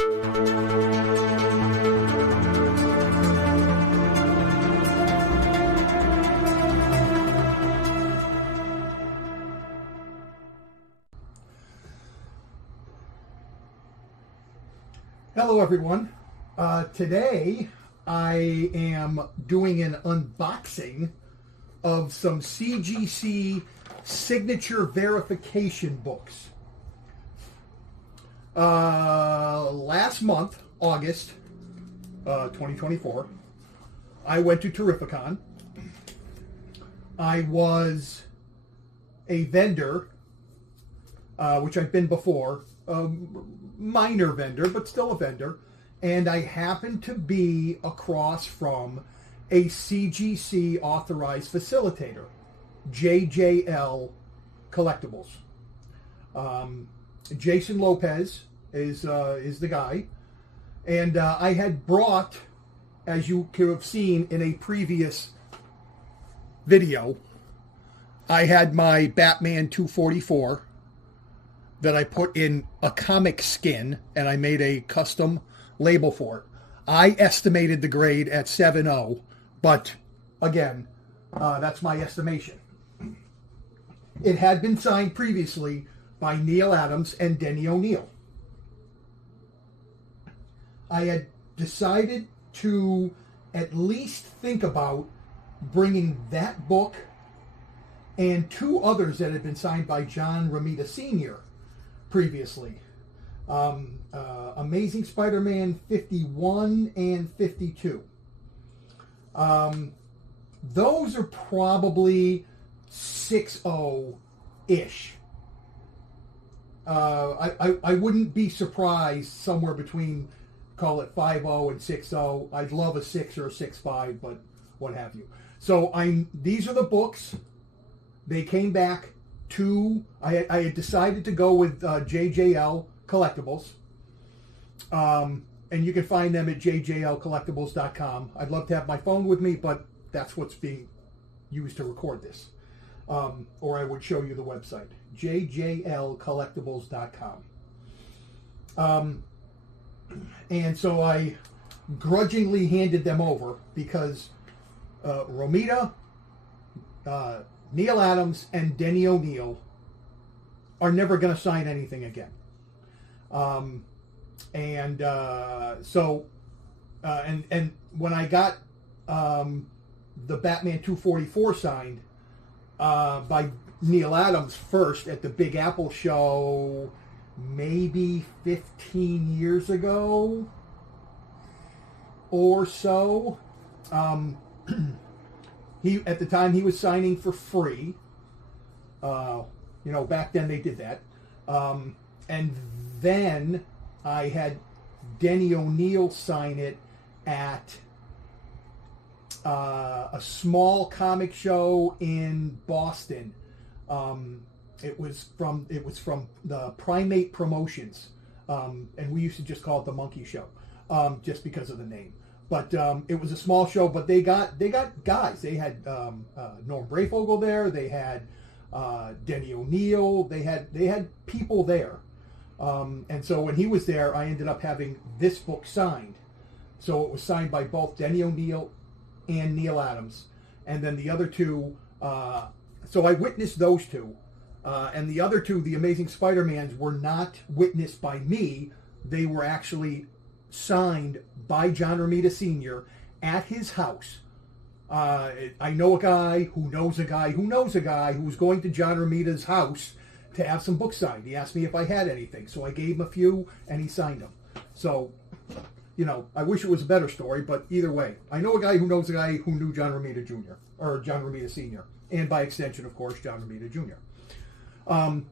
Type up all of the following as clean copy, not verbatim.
Hello everyone. Today I am doing an unboxing of some CGC signature verification books. Last month, August 2024, I went to Terrificon. I was a vendor, which I've been before, minor vendor, but still a vendor, and I happened to be across from a CGC authorized facilitator, JJL Collectibles. Jason Lopez is the guy, and I had brought, as you could have seen in a previous video, I had my Batman 244 that I put in a comic skin, and I made a custom label for it. I estimated the grade at 7.0, but again, that's my estimation. It had been signed previously by Neil Adams and Denny O'Neil. I had decided to at least think about bringing that book and two others that had been signed by John Romita Sr. previously. Amazing Spider-Man 51 and 52. Those are probably 6.0-ish. I wouldn't be surprised somewhere between, call it 5.0 and 6.0. I'd love a 6 or a 6.5, but what have you. So these are the books. They came back I had decided to go with JJL Collectibles. And you can find them at jjlcollectibles.com. I'd love to have my phone with me, but that's what's being used to record this. Or I would show you the website, jjlcollectibles.com. And so I grudgingly handed them over because Romita, Neil Adams, and Denny O'Neil are never going to sign anything again. And when I got the Batman 244 signed by Neil Adams first at the Big Apple show maybe 15 years ago or so, at the time he was signing for free. Back then they did that. And then I had Denny O'Neil sign it at a small comic show in Boston. It was from the Primate Promotions, and we used to just call it the Monkey Show, just because of the name. But it was a small show, but they got guys. They had Norm Brayfogle there. They had Denny O'Neil. They had people there. And so when he was there, I ended up having this book signed. So it was signed by both Denny O'Neil and Neil Adams. And then the other two, so I witnessed those two. And the other two, the Amazing Spider-Mans, were not witnessed by me. They were actually signed by John Romita Sr. at his house. I know a guy who knows a guy who knows a guy who was going to John Romita's house to have some books signed. He asked me if I had anything, so I gave him a few, and he signed them. So, I wish it was a better story, but either way, I know a guy who knows a guy who knew John Romita Jr., or John Romita Sr., and by extension, of course, John Romita Jr.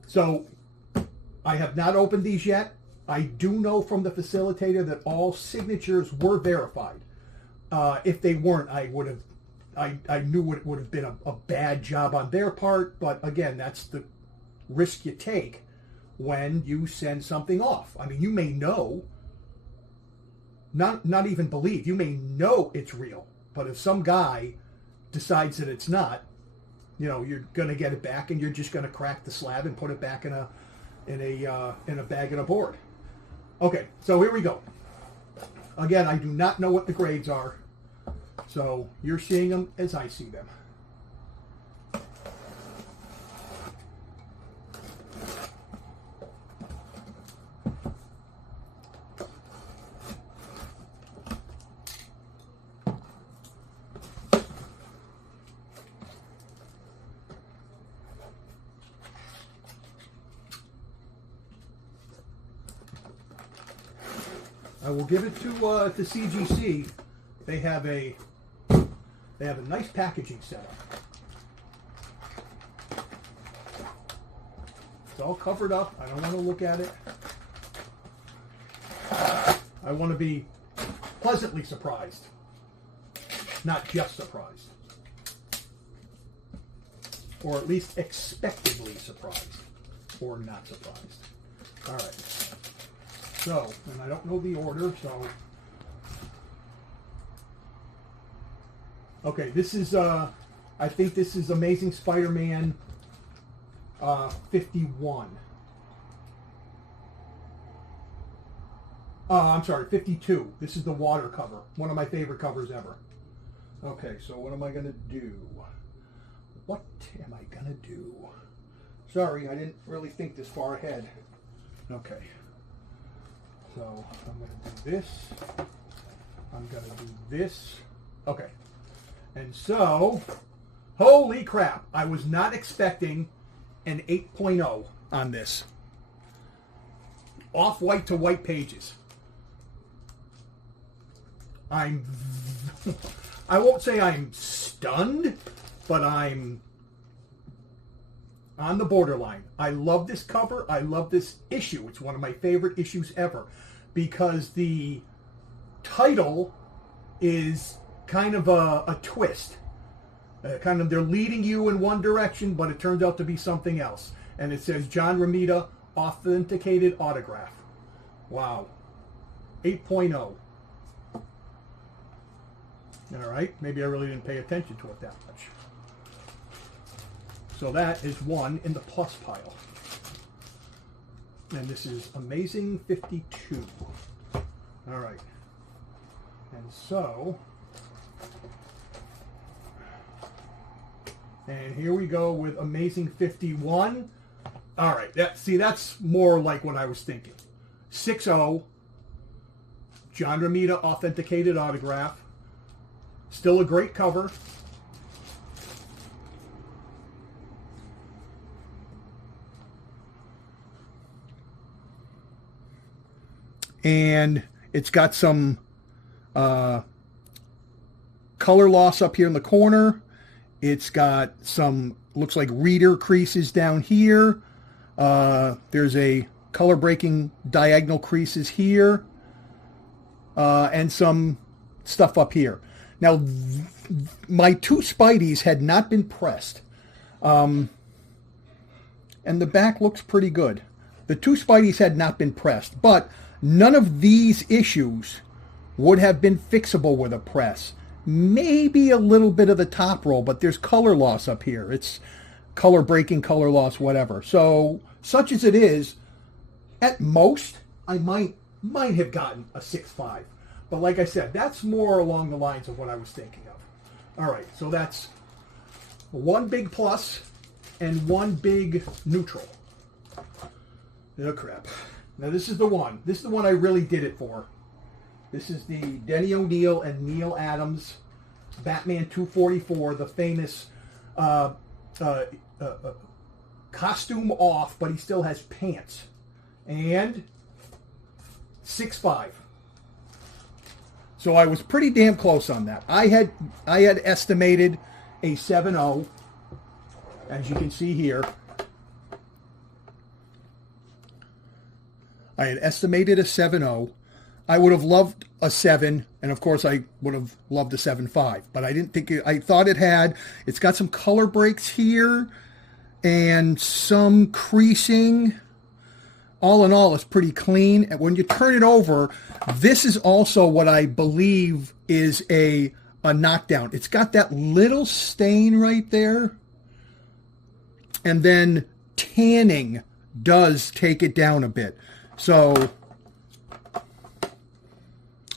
So, I have not opened these yet. I do know from the facilitator that all signatures were verified. If they weren't, I knew it would have been a bad job on their part, but again, that's the risk you take when you send something off. I mean, you may know, not even believe, you may know it's real, but if some guy decides that it's not, you're going to get it back, and you're just going to crack the slab and put it back in a bag and a board. Okay, so here we go. Again, I do not know what the grades are, so you're seeing them as I see them. I will give it to CGC. They have a nice packaging setup. It's all covered up. I don't want to look at it. I want to be pleasantly surprised, not just surprised, or at least expectedly surprised, or not surprised. All right. So, and I don't know the order, so. Okay, this is, I think this is Amazing Spider-Man 51. I'm sorry, 52. This is the water cover. One of my favorite covers ever. Okay, so what am I going to do? What am I going to do? Sorry, I didn't really think this far ahead. Okay. So I'm going to do this. I'm going to do this. Okay. And so, holy crap, I was not expecting an 8.0 on this. Off-white to white pages. I won't say I'm stunned, but I'm on the borderline. I love this cover. I love this issue. It's one of my favorite issues ever because the title is kind of a twist. Kind of they're leading you in one direction, but it turns out to be something else. And it says John Romita Authenticated Autograph. Wow. 8.0. All right. Maybe I really didn't pay attention to it that much. So that is one in the plus pile. And this is Amazing 52. All right. And so, and here we go with Amazing 51. All right. That's more like what I was thinking. 6.0. John Romita Authenticated Autograph. Still a great cover. And it's got some color loss up here in the corner. It's got some, looks like reader creases down here. There's a color breaking diagonal creases here. And some stuff up here. Now, my two Spideys had not been pressed. And the back looks pretty good. The two Spideys had not been pressed, but none of these issues would have been fixable with a press. Maybe a little bit of the top roll, but there's color loss up here. It's color breaking, color loss, whatever. So, such as it is, at most, I might have gotten a 6.5. But like I said, that's more along the lines of what I was thinking of. All right, so that's one big plus and one big neutral. Oh, crap. Now, this is the one. This is the one I really did it for. This is the Denny O'Neil and Neil Adams Batman 244, the famous costume off, but he still has pants. And 6.5. So I was pretty damn close on that. I had estimated a 7.0, as you can see here. I had estimated a 7.0. I would have loved a 7, and of course I would have loved a 7.5, but I didn't think I thought it's got some color breaks here and some creasing. All in all, it's pretty clean. And when you turn it over, this is also what I believe is a knockdown. It's got that little stain right there. And then tanning does take it down a bit. So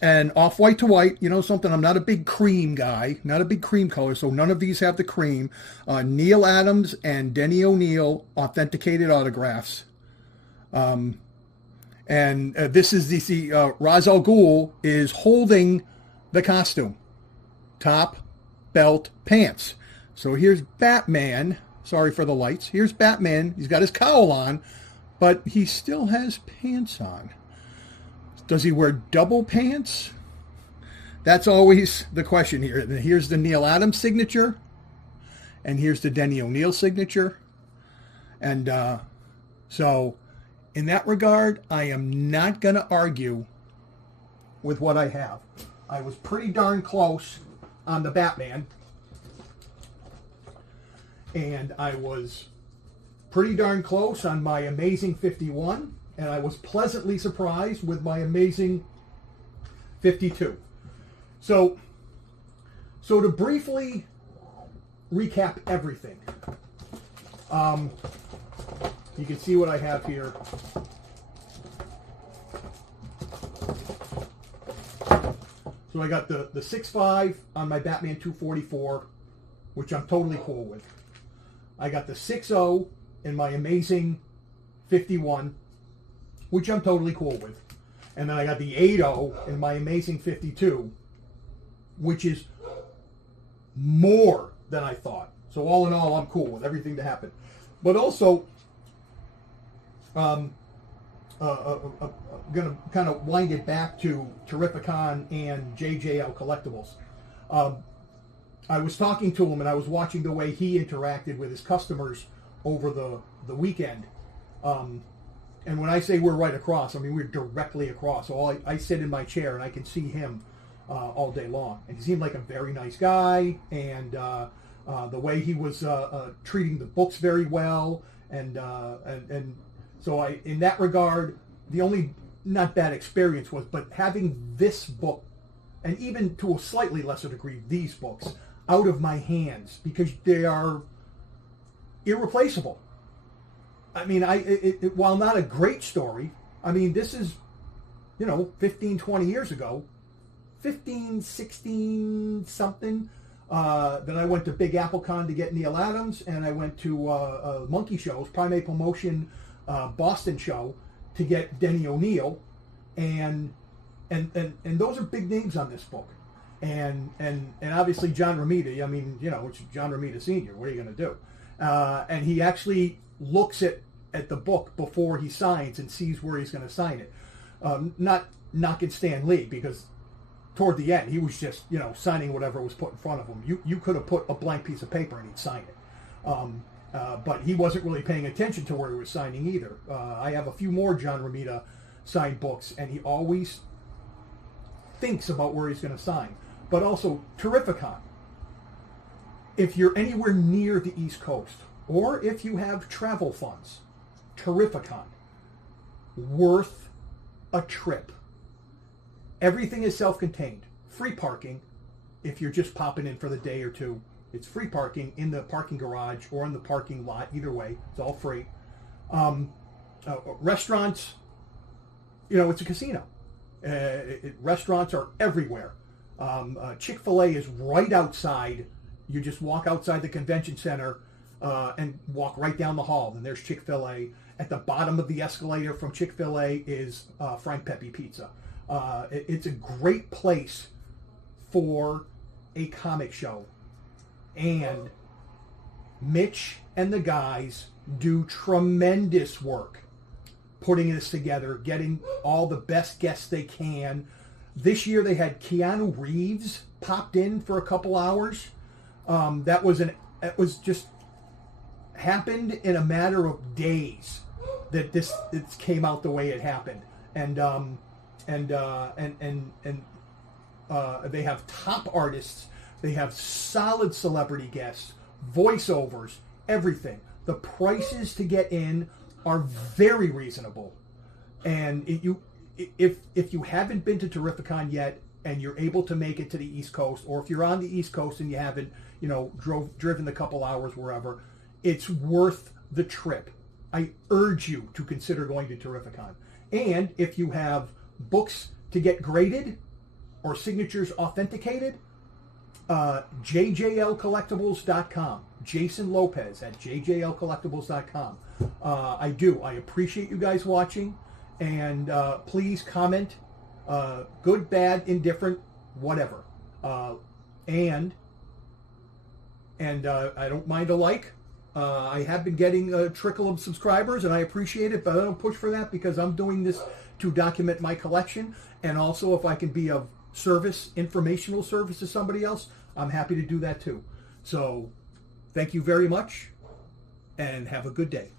And off-white to white, you know something, I'm not a big cream guy, not a big cream color, so none of these have the cream. Neil Adams and Denny O'Neil authenticated autographs. And this is Ra's al Ghul is holding the costume. Top, belt, pants. So here's Batman. Sorry for the lights. Here's Batman. He's got his cowl on, but he still has pants on. Does he wear double pants? That's always the question here. Here's the Neil Adams signature, and here's the Denny O'Neil signature. And so in that regard, I am not going to argue with what I have. I was pretty darn close on the Batman, and I was pretty darn close on my Amazing 51. And I was pleasantly surprised with my Amazing 52. So to briefly recap everything, you can see what I have here. So I got the 6.5 on my Batman 244, which I'm totally cool with. I got the 6.0 in my Amazing 51, which I'm totally cool with. And then I got the 8.0 in my Amazing 52, which is more than I thought. So all in all, I'm cool with everything to happen. But also, going to kind of wind it back to Terrificon and JJL Collectibles. I was talking to him, and I was watching the way he interacted with his customers over the weekend. And when I say we're right across, I mean we're directly across. So I sit in my chair and I can see him all day long. And he seemed like a very nice guy, and the way he was treating the books very well. And so in that regard, the only not bad experience was, but having this book, and even to a slightly lesser degree, these books, out of my hands, because they are irreplaceable. I mean, while not a great story, I mean, this is, 15, 20 years ago, 15, 16 something. Then I went to Big Apple Con to get Neil Adams, and I went to Monkey Shows, Primate Promotion Boston show to get Denny O'Neil, and those are big names on this book. And obviously John Romita, I mean, it's John Romita Sr., what are you going to do? And he actually looks at the book before he signs and sees where he's going to sign it. Not knocking Stan Lee, because toward the end he was just signing whatever was put in front of him. You could have put a blank piece of paper and he'd sign it. But he wasn't really paying attention to where he was signing either. I have a few more John Romita signed books, and he always thinks about where he's going to sign. But also Terrificon. If you're anywhere near the East Coast, or if you have travel funds, Terrificon, worth a trip. Everything is self-contained. Free parking. If you're just popping in for the day or two, it's free parking in the parking garage or in the parking lot. Either way, it's all free. Restaurants, it's a casino. Restaurants are everywhere. Chick-fil-A is right outside. You just walk outside the convention center and walk right down the hall. Then there's Chick-fil-A. At the bottom of the escalator from Chick-fil-A is Frank Pepe Pizza. It's a great place for a comic show. And Mitch and the guys do tremendous work putting this together, getting all the best guests they can. This year they had Keanu Reeves popped in for a couple hours. It was just happened in a matter of days that this came out the way it happened. And they have top artists. They have solid celebrity guests, voiceovers, everything. The prices to get in are very reasonable. And if you haven't been to Terrificon yet and you're able to make it to the East Coast, or if you're on the East Coast and you haven't, driven the couple hours wherever, it's worth the trip. I urge you to consider going to Terrificon. And if you have books to get graded, or signatures authenticated, jjlcollectibles.com. Jason Lopez at jjlcollectibles.com. I appreciate you guys watching, and please comment, good, bad, indifferent, whatever. And I don't mind a like. I have been getting a trickle of subscribers, and I appreciate it, but I don't push for that because I'm doing this to document my collection, and also if I can be of service, informational service to somebody else, I'm happy to do that too. So thank you very much, and have a good day.